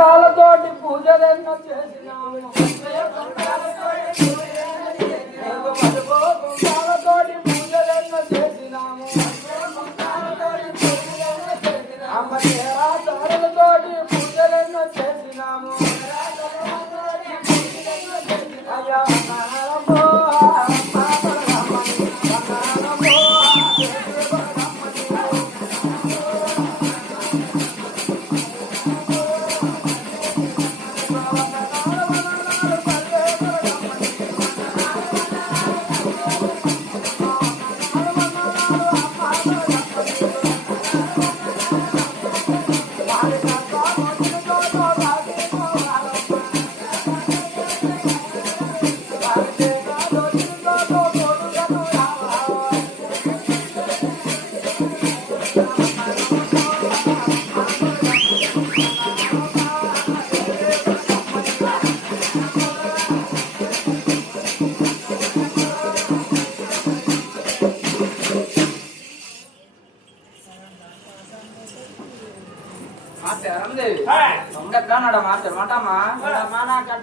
పంచాలతోటి పూజలెన్నో చేసినాము. నీకు మధుపో కుంకాలతోటి పూజలెన్నో చేసినాము. అమ్మ తోటి తారలతోటి పూజలెన్నో చేసినాము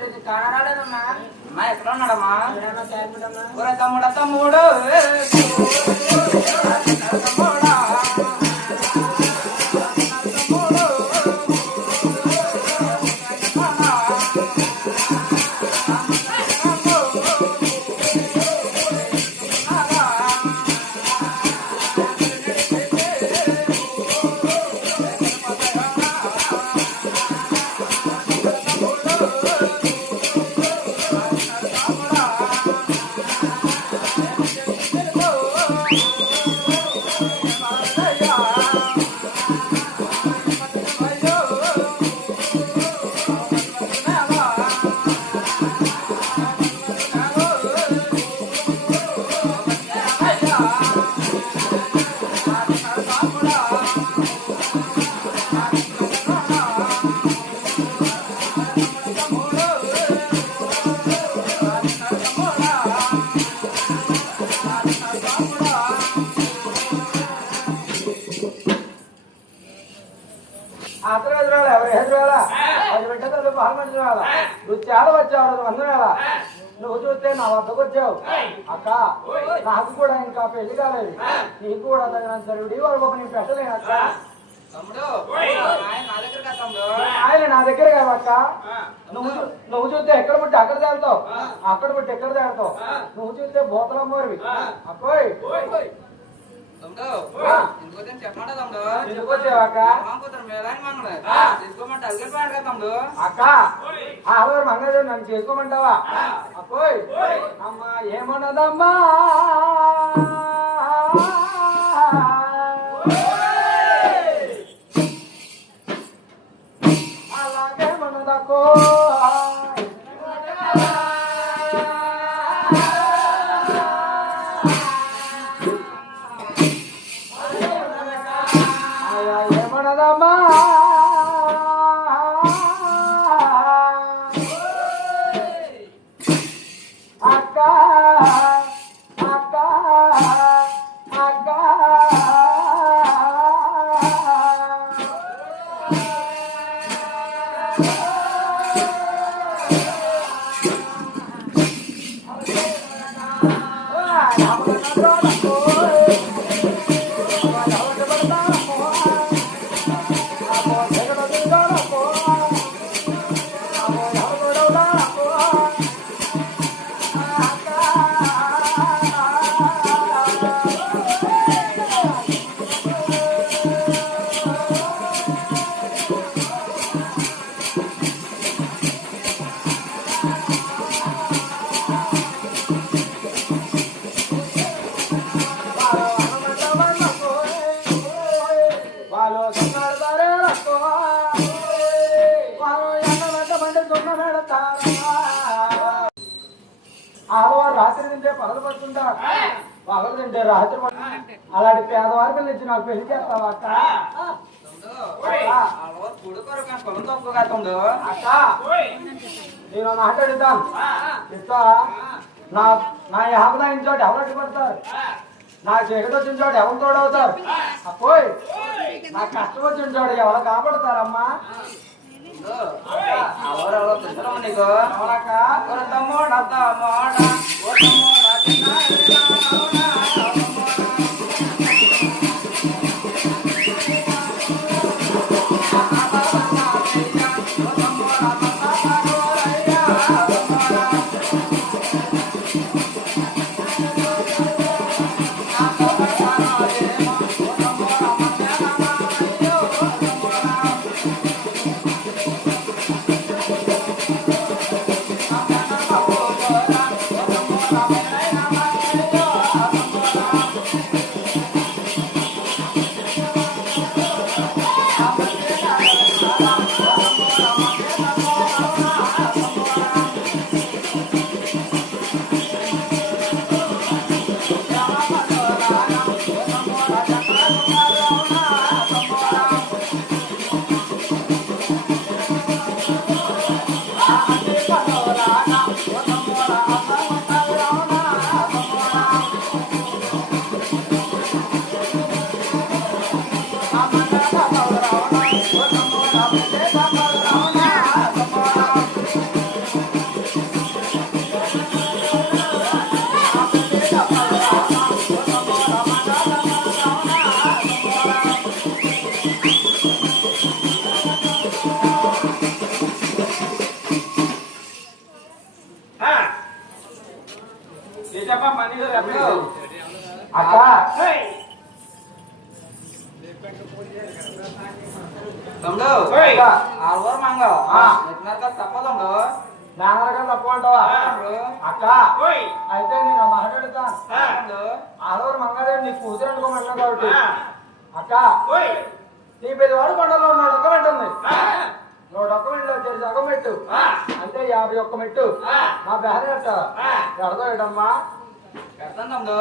ఇది కానరాలేదమ్మా అమ్మా ఎక్కడ ఉన్నాడమ్మా తమ్ముడ తమ్ముడా. తమ్ముడు. నువ్వు చాలా వచ్చావు వంద వేళ నువ్వు చూస్తే నా వద్దకు వచ్చావు. అక్క నాకు కూడా ఇంకా పెళ్ళి కాలేదు. నీకు కూడా తగినంత రుడి వరకు నేను పెట్టలేను అక్క. ఆయన నా దగ్గర అక్క. నువ్వు నువ్వు చూస్తే ఎక్కడ పుట్టి అక్కడ తేలుతావు? అక్కడ పుట్టి ఎక్కడ తేలుతావు? నువ్వు చూస్తే భూతలమ్మోరివి అక్కోయ్. మంగళ నన్ను చేసుకోమంటావా? అమ్మ ఏమన్నదమ్మా? ఆడవారు రాత్రి తింటే పగలు పడుతుంటారు. పగలు తింటే రాత్రి. అలాంటి పేదవారికి నుంచి నాకు పెళ్ళి చేస్తావా అక్క? నేను మాట్లాడుతాను ఇస్తా నా నా యాభదాయిన చోట ఎవరు అడ్డుపడతారు? నా చీకటి వచ్చిన చోట ఎవరు తోడవుతారు? అప్పోయ్ నా కష్టం వచ్చిన చోట ఎవరు కాపాడతారమ్మా? ఎవరెవరో పిల్లలు నీకు? తమ్ముడు అత్త అమ్మ ఓ తమ్ముడు అక్క. తమ్ముడు అక్క ఆల్వర్ మంగ. ఆ. ఎట్టినాక తప్పదు నాన్నగా తప్పు అంటావా? తమ్ముడు. అక్క. అయితే నేను మాట్లాడుతా తమ్ముడు. ఆడవారు మంగాదేవి నీ కూతురు అనుకోమంటున్నావు కాబట్టి. అక్క. నీ పెద్దవాడు కొండలో ఉన్నాడు. ఒక్క మెట్టు ఒక్క మెట్టులో వచ్చేసి సగం మెట్టు. అంటే యాభై ఒక్క మెట్టు. ఎట్ట ఎడతాడమ్మా పెడతాను తమ్ముడు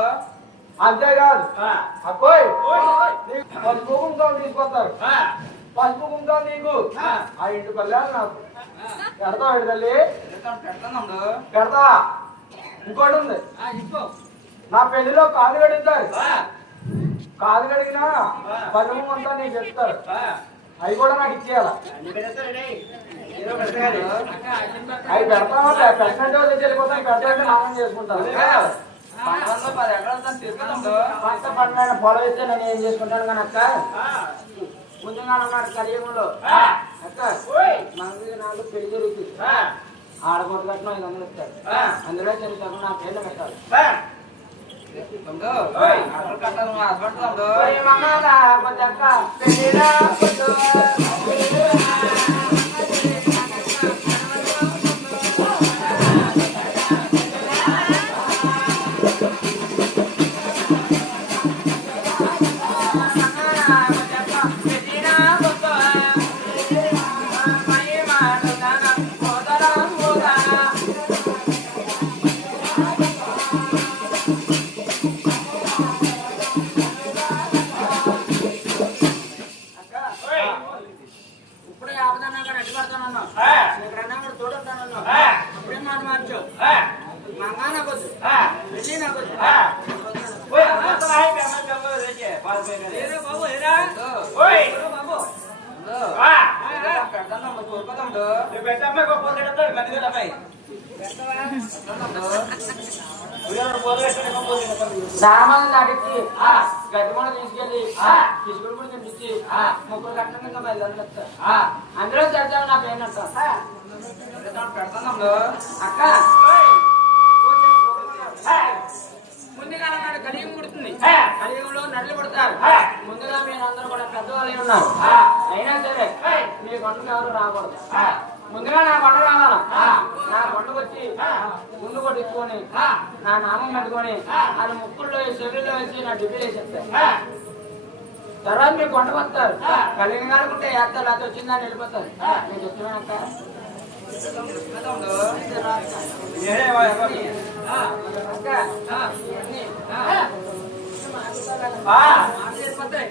అంతేకాదు. నీకు పసుపు కుంకాలు తీసుకొస్తారు. పసుపు కుంకాలు నీకు. ఆ. ఇంటి పల్లెలు నాకు. పెడతావు తల్లి? పెడతా ఇంకోటి ఉంది. నా పెళ్ళిలో కాలు కడుగుతారు కాలు కడిగినా పనుము అంతా నీకు చెప్తారు. అవి కూడా నాకు ఇచ్చేయాల? అవి పెడతామో పెట్టినట్టు వెళ్ళిపోతాం. పెట్టాలంటే నామం చేసుకుంటాను పంట పండిన పొలం అయితే నేను ఏం చేసుకుంటాను కానీ అక్క? ముందుగా ఉన్నాడు కలియుగంలో. అక్క మనకి నాలుగు పెళ్ళి జరుగుతుంది. ఆడపొట్టు కట్టిన ఐదు వందలు ఇస్తాడు అందులో చిన్న నా పేర్లు పెట్టాలి. అక్కడ కట్టాలి మా సామాన్లు దాటిచ్చి గడ్డి కూడా తీసుకెళ్ళి తీసుకుని కూడా తినిపించి ముగ్గురు కట్టడం బయలుదేరి అందులో చర్చాలు నాకు ఏంటంట పెడతాను తమ్ముడు అక్క. ముందుగా నాడు కలియుగం పుడుతుంది కలియుగంలో నడులు పుడతారు ముందుగా మీరు అందరూ కూడా పెద్దవాళ్ళు ఉన్నారు. అయినా సరే మీ కొండకు ఎవరు రాకూడదు. ముందుగా నా కొండ రావాలా? నా కొండకు వచ్చి ముందు కొట్టించుకొని నా నామం పెట్టుకొని అది ముక్కుల్లో చెవుల్లో వేసి నా డిబ్బీలు వేసేస్తారు. తర్వాత మీరు కొండ వస్తారు. కలిగిన కానుకుంటే వేస్తారు అది వచ్చిందని వెళ్ళిపోతారు. నేను అయిపోతాయి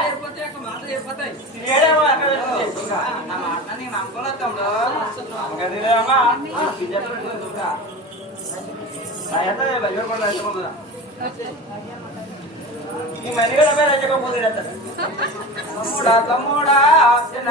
అయిపోతాయి అక్క మాటలు అయిపోతాయి నా మాట నేను అనుకోలేదు తమ్ముడు ఈ మనిగా రచకపోతే తమ్ముడా తమ్ముడా చిన్న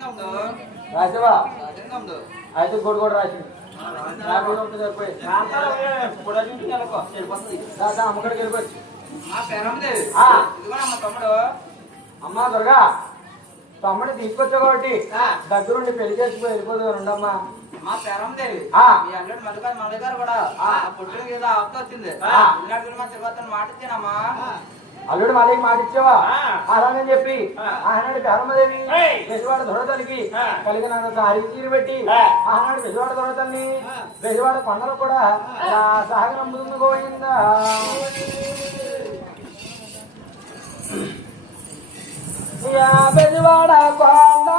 తమ్ముడు రాజవా? తమ్ముడు అయితే గొడు కూడా రాసి. అమ్మకడికి వెళ్ళిపోవచ్చు అమ్మ తమ్ముడు. అమ్మా దుర్గా. తమ్ముడిని తీసుకొచ్చా కాబట్టి. దగ్గరుండి పెళ్ళి చేసుకుని వెళ్ళిపోదు రెండమ్మా మా పేరమ్మదేవి ఆ. మీ అల్లుడు మల్లికారు కూడా. ఆ. పుట్టిన ఆపుతూ వచ్చింది. మాట ఇచ్చానమ్మా. అల్లుడు మళ్ళీ మాట ఇచ్చావా ఆ. అలాగని చెప్పి. ఆనాడు పేరమ్మదేవి ఏయ్. బెజవాడ దొరతలికి ఆ. కలిగిన సారి తీరు పెట్టి. ఆనాడు బెజవాడ దొరతల్ని బెజవాడ కొండలు కూడా సాగరం ముందు పోయిందా యా బెజవాడ కొండల